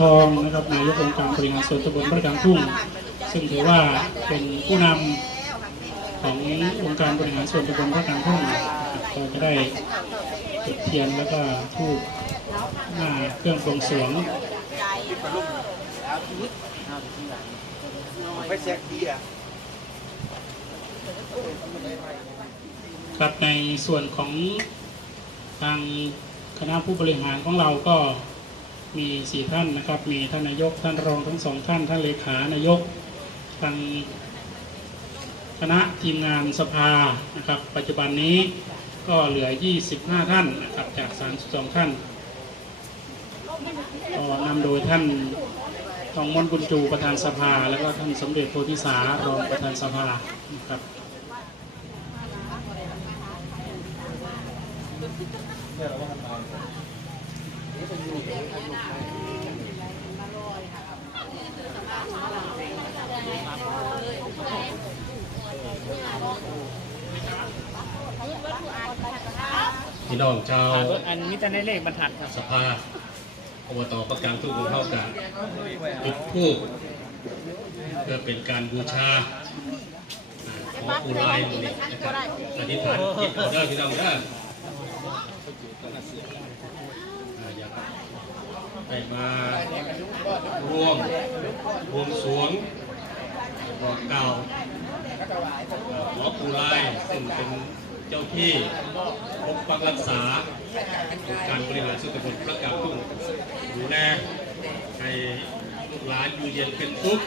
ทองนะครับนายกองค์การบริหารส่วนตำบลพระกลางทุ่ง ซึ่งถือว่าเป็นผู้นำขององค์การบริหารส่วนตำบลพระกลางทุ่งก็จะได้จุดเทียนแล้วก็ทูบหน้าเครื่องบวงสรวงเบียร์ครับในส่วนของทางคณะผู้บริหารของเราก็ มีสี่ท่านนะครับ มีท่านนายก ท่านรองทั้งสองท่าน ท่านเลขานายก ทางคณะทีมงานสภานะครับ ปัจจุบันนี้ก็เหลือ 25 ท่านนะครับ จาก 32 ท่านก็นำโดยท่านทองมนต์บุญจูประธานสภา แล้วก็ท่านสมเด็จโพธิสารองประธานสภานะครับ พี่น้องชาวอันนี้จะได้เลขบรรทัดครับสภาอบตประการทุกคนเท่ากันจุดทูบเพื่อเป็นการบูชาขอผู้ร้ายมือนี้นะครับอธิษฐานจิตเอาเด้อพี่น้องเด้ออ่าอยาก ไปมาร่วมรวมสวงบอกเกล่าวขอผู้ร้ายซึ่งเป็นเจ้าที่ปกปักรักษาการบริหารส่วนตำบลประกาศทุ่งดูแลให้ลูกหลานอยู่เย็นเป็นสุข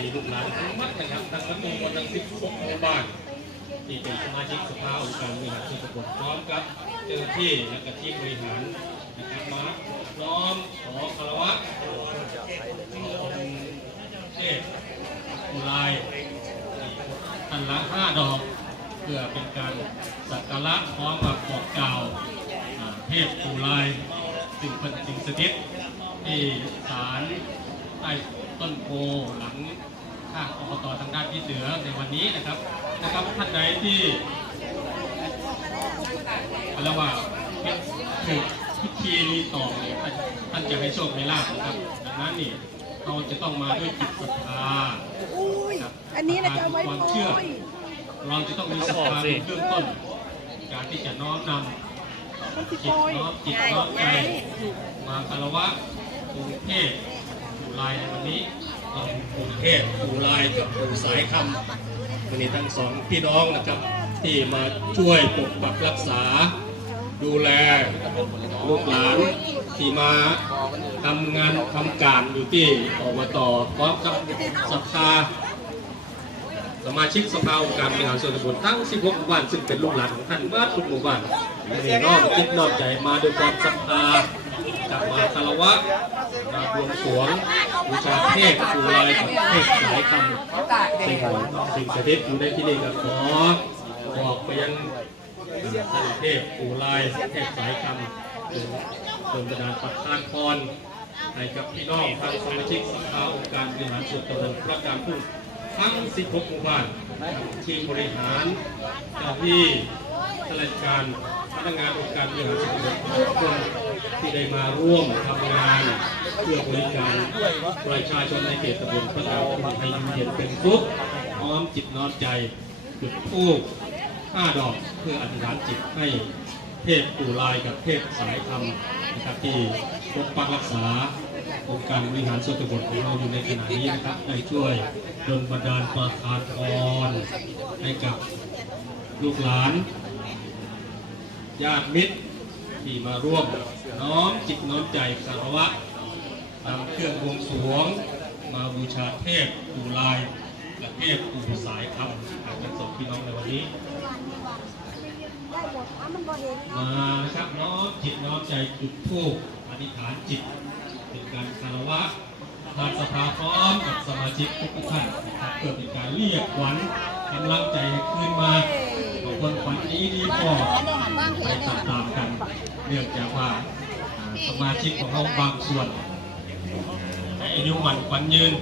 มีลูกหลานทั้งมัดนะครับทั้งทั้งตำบลทั้งสิบหกหมู่บ้านที่เป็นสมาชิกสภาองค์การบริหารส่วนตำบลพร้อมกับเจ้าที่และก็ทีมบริหารนะครับมา น้อมขอคารวะองค์เทพอุไรท่านละห้าดอกเพื่อเป็นการสักการะพร้อมกับบอกกล่าวเทพปูลายสิ่งเป็นสิ่งสถิตที่ศาลใต้ต้นโพหลังข้างอบตทางด้านที่เหนือในวันนี้นะครับนะครับท่านใดที่รียกว่าเป็นถูกพิธีรีตองเนี่ยท่านจะให้โชคให้ลาภนะครับดังนั้นนี่เราจะต้องมาด้วยจิตศรัทธาอันนี้นะจะเอาไว้ความโปรเชื่อ เราจะต้องมีศรัทธาเป็นเบื้องต้น การที่จะน้อมนำกิจิตน้อมจิตน้อมใจมาคารวะกรุงเทพปู่ลายในวันนี้เรากรุงเทพปู่ลายกับปู่สายคำวันนี้ทั้งสองพี่น้องนะครับ ที่มาช่วยปกปักรักษา ดูแลลูกหลานที่มาทำงานทำการอยู่ที่อบตพร้อมกับสภาสมาชิกสภาองค์การบริหารส่วนตำบลทั้ง 16หมู่บ้านซึ่งเป็นลูกหลานของท่านเมื่อทุกหมู่บ้านมีน้อมคิดน้อมใจมาด้วยความศรัทธาจากมาคารวะมาบวงสรวงบูชาเทพปูลายเทพสายคำสิ่งสิ่งสถิตอยู่ในที่นี้ก็ขอบอกไปยัง ท่านเทพปูลายเทพสายคำเป็นเป็นประดานประทานพรให้กับพี่น้องทางสมาชิกสภาองค์การบริหารส่วนตำบลพระการทุ่งทั้ง 16 หมู่บ้านทีมบริหารเจ้าที่ข้าราชการพนักงานองค์การบริหารส่วนตำบลทุกคนที่ได้มาร่วมทำงานเพื่อบริการประชาชนในเขตตำบลพระดาวให้อยู่เย็นเป็นสุขน้อมจิตน้อมใจจุดธูป ห้าดอกเพื่ออธิษฐานจิตให้เทพปู่ลายกับเทพสายธรรมนะครับที่ปกปักรักษาองค์การบริหารส่วนตำบลของเราอยู่ในขณะนี้นะครับได้ช่วยดลบันดาลประทานพรให้กับลูกหลานญาติมิตรที่มาร่วมน้อมจิตน้อมใจคารวะตามเครื่องบวงสรวง มาบูชาเทพปู่ลายและเทพปู่สายคำอาจารย์สองพี่น้องในวันนี้ มานะครับน้อมจิตน้อมใจจุดธูปอธิษฐานจิตเป็นการคารวะทางสภาพร้อมกับสมาชิกทุกท่านนะครับเพื่อเป็นการเรียกขวัญกำลังใจให้คืนมาบางคนขวัญนี้ดีพอไปตามๆกันเนื่องจากว่าสมาชิกของเราบางส่วนให้อายุมันขวัญยืน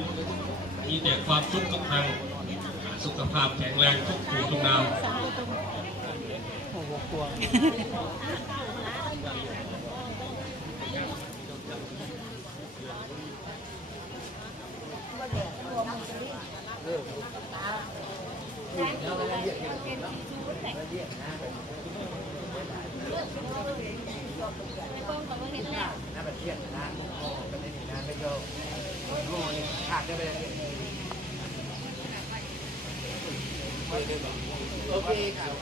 มีแต่ความสุขกับทางสุขภาพแข็งแรงทุกผู้ทุกนาม กลัวขาดได้ไปเลยโอเคค่ะ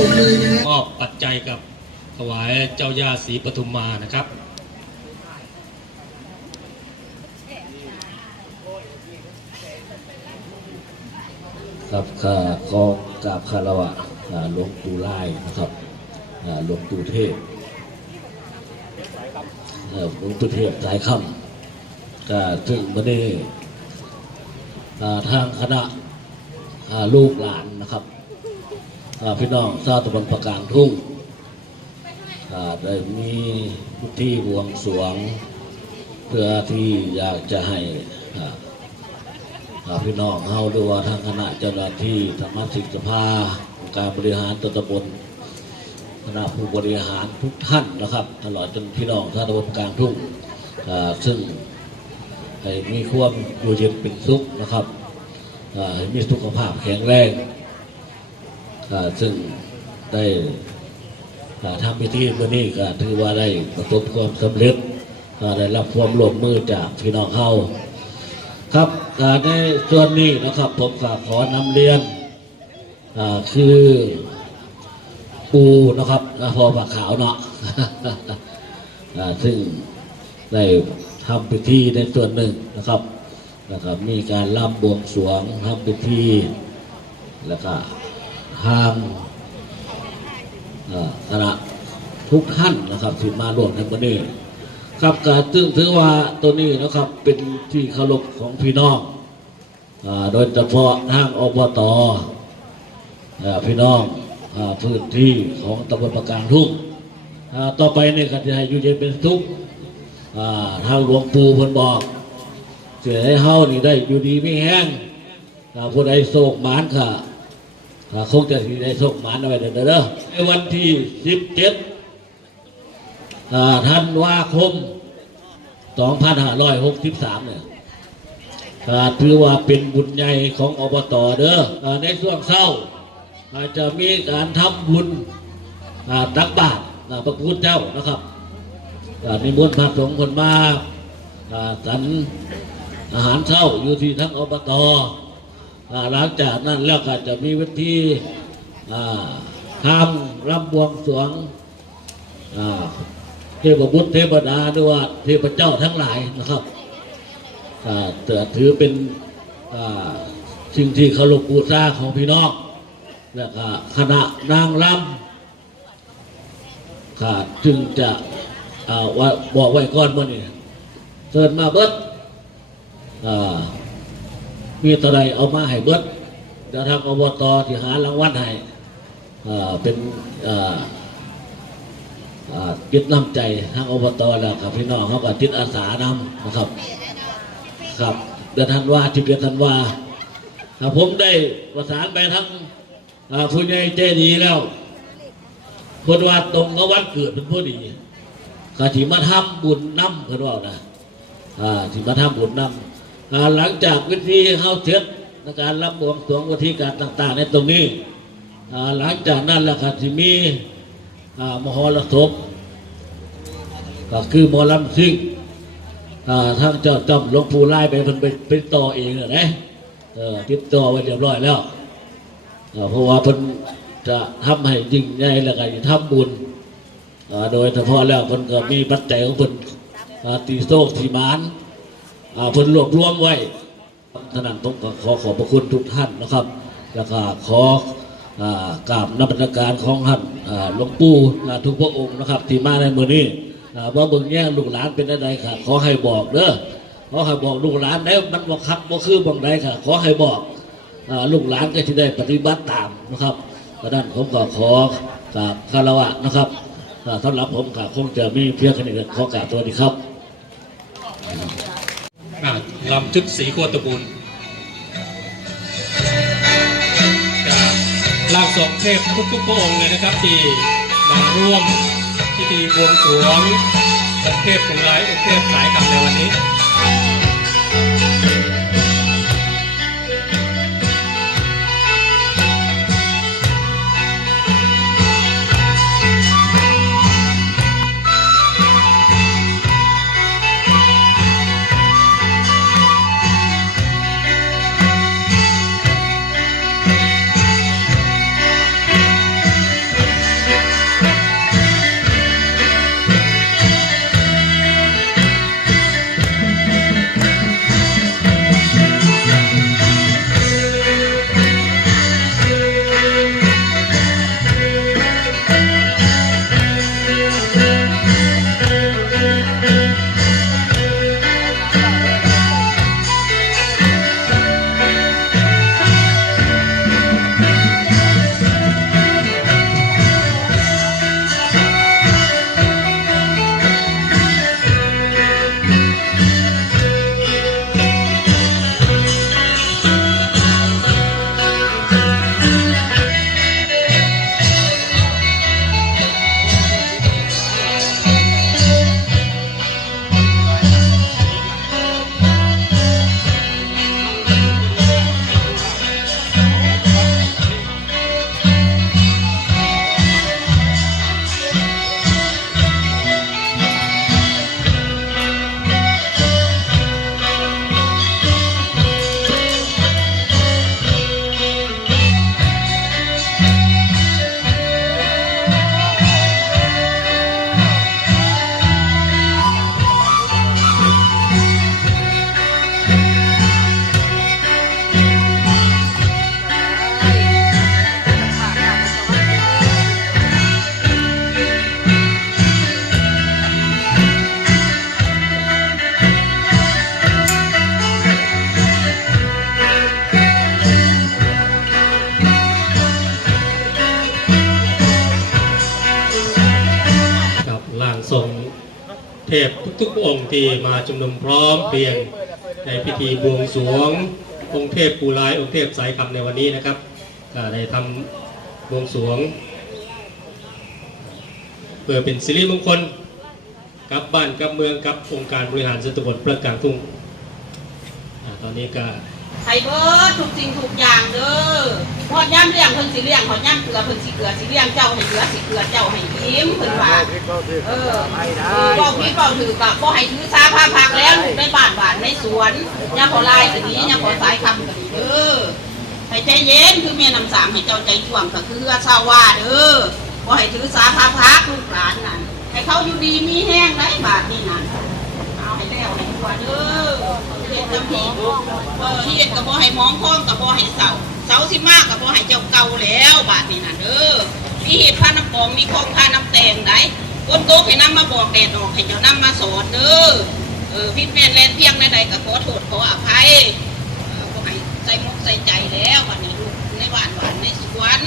โหกลัวมอบปัจจัยกับถวายเจ้าย่าศรีปทุมมานะครับครับข้าขอกราบคารวะอ่าหลวงปู่ไล่นะครับอ่าหลวงปู่เทพเอ่อหลวงปู่เทพสายค่ำก็ถึงวันนี้อ่าทางคณะอ่าลูกหลานนะครับอ่า พี่น้องชาวตำบลประกางทุ่งได้มีพิธีบวงสวง เพื่อที่อยากจะให้พี่น้องเฮาด้วยว่าทางคณะเจ้าหน้าที่ธรรมสิกสภาการบริหารตำบลคณะผู้บริหารทุกท่านนะครับตลอดจนพี่น้องท่านตำบลกลางทุ่งซึ่งให้มีความอยู่เย็นเป็นสุขนะครับให้มีสุขภาพแข็งแรง ซึ่งได้ทำพิธีเมื่อนี้ก็ถือว่าได้ประสบความสำเร็จอ่าได้รับความร่วมมือจากพี่น้องเฮาครับในส่วนนี้นะครับผมก็ขอนำเรียนอ่าคือปูนะครับอ่าพอปากขาวเนาะซึ่งได้ทำพิธีในส่วนหนึ่งนะครับนะครับมีการร่ำบวงสรวงทำพิธีแล้วก็ ทางคณะทุกท่านนะครับที่มาร่วมในวันนี้ครับการซึ่งถือว่าตัวนี้นะครับเป็นที่เคารพของพี่น้องอโดยเฉพาะทางอบตอพี่น้องอพื้นที่ของตำบลประการทุ่งต่อไปนี่ก็จะให้อยู่เย็นเป็นทุกข์อ่าทางหลวงปู่พนบอกเสียให้เฮานี่ได้อยู่ดีไม่แห้งผู้ใดโศกหมานค่ะ คงจะสิได้โศกหมานเอาไว้เด้อเด้อในวันที่สิบเจ็ดธันวาคม2563เนี่ยอ่าถือว่าเป็นบุญใหญ่ของอบตเด้อในช่วงเศร้าอาจจะมีการทำบุญตักบาตรพระพุทธเจ้านะครับอ่านิมนต์พระสงฆ์คนมาสันอาหารเช้าอยู่ที่ทั้งอบตอ หลังจากนั้นแล้วก็จะมีวิธีทำรำบวงสวงเทพบุตรเทพดาหรือว่าเทพเจ้าทั้งหลายนะครับแต่ถือเป็นสิ่งที่เคารพบูชาของพี่น้องแล้วก็คณะนางรำค่ะจึงจะว่าบอกไว้ก่อนมื่อนี้เชิญมาเบิดอ่า มีตัวใดเอามาให้เบิดเดี๋ยวทางอบตที่หารางวัลให้เป็นอ่าอ่าจิตน้ำใจทางอบตแล้วกับพี่น้องเขาก็จิตอาสานำนะครับ ครับเดือนธันวาที่เดือนธันวาอ่าผมได้ประสานไปทั้งผู้ใหญ่ใจดีแล้วคนว่าตรงกับวันเกิดเป็นผู้ดีก็ที่มาทำบุญน้ำเพื่อนว่านะอ่าที่มาทำบุญน้ำ หลังจากวิธีเฮาเสร็จในการรับบวงสรวงวิธีการต่าง ๆ ในตรงนี้หลังจากนั้นแล้วก็ที่มีอ่ามหรสพก็คือมอลำซิ่งอ่าทางเจ้าจำหลวงปู่ไล่ไปเพิ่นไปไปต่อเองนะเออติดต่อไว้เรียบร้อยแล้วเพราะว่าเพิ่นจะทำให้ยิ่งใหญ่แล้วก็จะทำบุญโดยเฉพาะแล้วเพิ่นก็มีปัจจัยของเพิ่นตีโซกทีมาน เพิ่นรวบรวมไว้ท่านั้นต้องขอขอบพระคุณทุกท่านนะครับ แล้วก็ขอกราบนับประการของท่านหลวงปู่ทุกพระองค์นะครับ ที่มาในมือนี้ว่าเบิ่งแย่งลูกหลานเป็นอะไรค่ะ ขอให้บอกเด้อขอให้บอกลูกหลานแล้วมันบอกครับบ่คือบ่งใดค่ะ ขอให้บอกลูกหลานก็จะได้ปฏิบัติตามนะครับเพราะนั้นผมก็ขอกราบคารวะนะครับสำหรับผมก็คงจะมีเพียงแค่นี้ขอกราบสวัสดีครับ ลำชุดสีโคตรบุญจากร่างทรงเทพทุกๆพระองค์เลยนะครับ ที่มาร่วมพิธีบวงสรวงเทพของร้ายองค์เทพสายกรรมในวันนี้ ทุกๆองค์ที่มาชุมนุมพร้อมเพียงในพิธีบวงสรวง องค์เทพปูลายองค์เทพสายคำในวันนี้นะครับได้ทำบวงสรวงเพื่อเป็นสิริมงคลกับบ้านกับเมืองกับองค์การบริหารส่วนตำบลประกางทุ่งอตอนนี้ก็ ไข่เบิดทุกสิ่งทุกอย่างเด้อพอดย่ำเลี้ยงเพิ่นสิเลี้ยงพอดย่ำเกลือเพิ่นสิเกลือสิเลี้ยงเจ้าให้เกลือสิเกลือเจ้าให้ยิ้มเพิ่นว่าเออเออบอกพี่บอกถือกับบ่ให้ถือสาผ้าพักแล้วลูกในบ้านบ้านในสวนย่าพอลายก็ดีย่าพอสายคำก็ดีเด้อให้ใจเย็นคือเมียน้ำสามให้เจ้าใจท่วงก็คือชาวว่าเด้อบ่ให้ถือสาผ้าพักลูกหลานนั่นให้เขาอยู่ดีมีแห้งได้บาทนี่นั่นเอาให้แล้วให้ตัวเด้อ เฮ็ดจำพีเออเฮ็ดกับบ่ให้มองค้องกับบ่ให้เสาเสาสิมากกับบ่ให้เจ้าเก่าแล้วบาดนี้น่ะเด้อมีเฮ็ดผ้าน้ำกองมีของผ้าน้ำแตงได้คนโตกให้น้ำมาบอกแดดออกให้เจ้าน้ำมาสอนเด้อเออพิษแม่นแลนเพียงใดๆก็ขอโทษขออภัยเออบ่ให้ใส่มุกใส่ใจแล้ววันนี้ลูกในบ้านหวานในสวน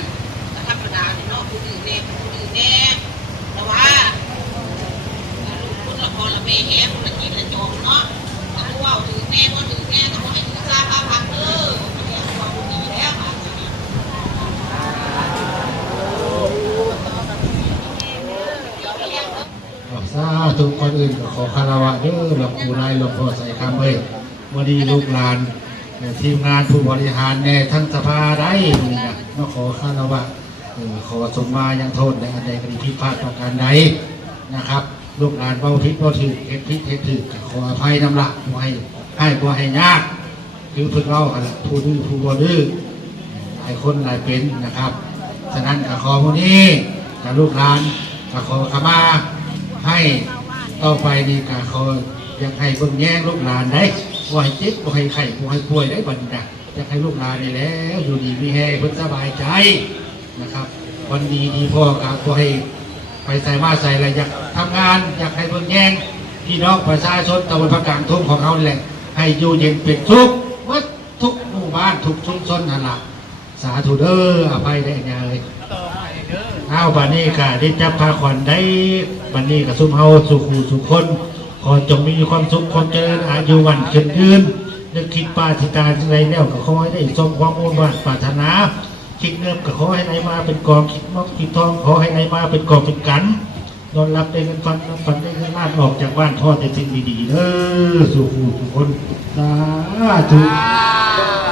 ก็ธรรมดาเลยเนาะผู้อื่นแน่ผู้อื่นแน่แต่ว่าลูกคนละครละเมแฮคนละกินละจองเนาะ ว่าถือแน่ว่าถือแน่ก็ให้ถือซาพาพักเด้อมันเนี่ยว่าดีแล้วค่ะสาธุคนอื่นก็ขอคารวะเด้อหลวงปู่นายหลวงพ่อใส่คำเอ้ยวันนี้ลูกหลานทีมงานผู้บริหารแน่ทั้งสภาได้นี่นะมาขอคารวะขอสมมายังโทษในอันใดกรณีผิพาดประการใดนะครับ ลูกหลานเบาพิษเบาถือเฮ็ดพิษเฮ็ดถือขออภัยนำละให้ให้บ่ให้ยากคือพิ่งเล่ากันละผู้ดื้อผู้บ่ดื้อหลายคนหลายเป็นนะครับ ฉะนั้นก็ขอพวกนี้กับลูกหลานก็ขอขมาให้ต่อไปนี่ก็เขาอยากให้เบิ่งแย่งลูกหลานได้บ่ให้เจ็บบ่ให้ไข้บ่ให้ป่วยได้บัดนี้นะอยากให้ลูกหลานนี่แล้ว อยู่ดีมีแห้งเพิ่นสบายใจนะครับ วันดีดีพ่อครับบ่ให้ ไปใส่มาใส่อะไรอยากทำงานอยากให้เบิ่งแย่งพี่น้องประชาชนตะวันภาคกลางทุ่งของเขาแหละให้อยู่เย็นเป็นทุกข์หมดทุกหมู่บ้านทุกชุมชนนั่นละสาธุเด้ออภัยได้แน่เลยเอาบันนี้ก็ได้จับพาขวัญได้บันนี้ก็ซุ่มเฮาสุขูสุขคนขอจงมีความสุขความเจริญอายุวันขึ้นยืนนึกคิดปาทิตาอะไรแล้วก็ขอให้ได้สมความมุ่งมั่นปรารถนา คิดเงินก็ขอให้ไหนมาเป็นกองคิดมอกคิดทองขอให้ไหนมาเป็นกองเป็นกันนอนรับได้เงินฟันรับฟันได้เงินล้านออกจากบ้านทอดแต่สิ่งดีๆเออสุขูสุกคนสาธุ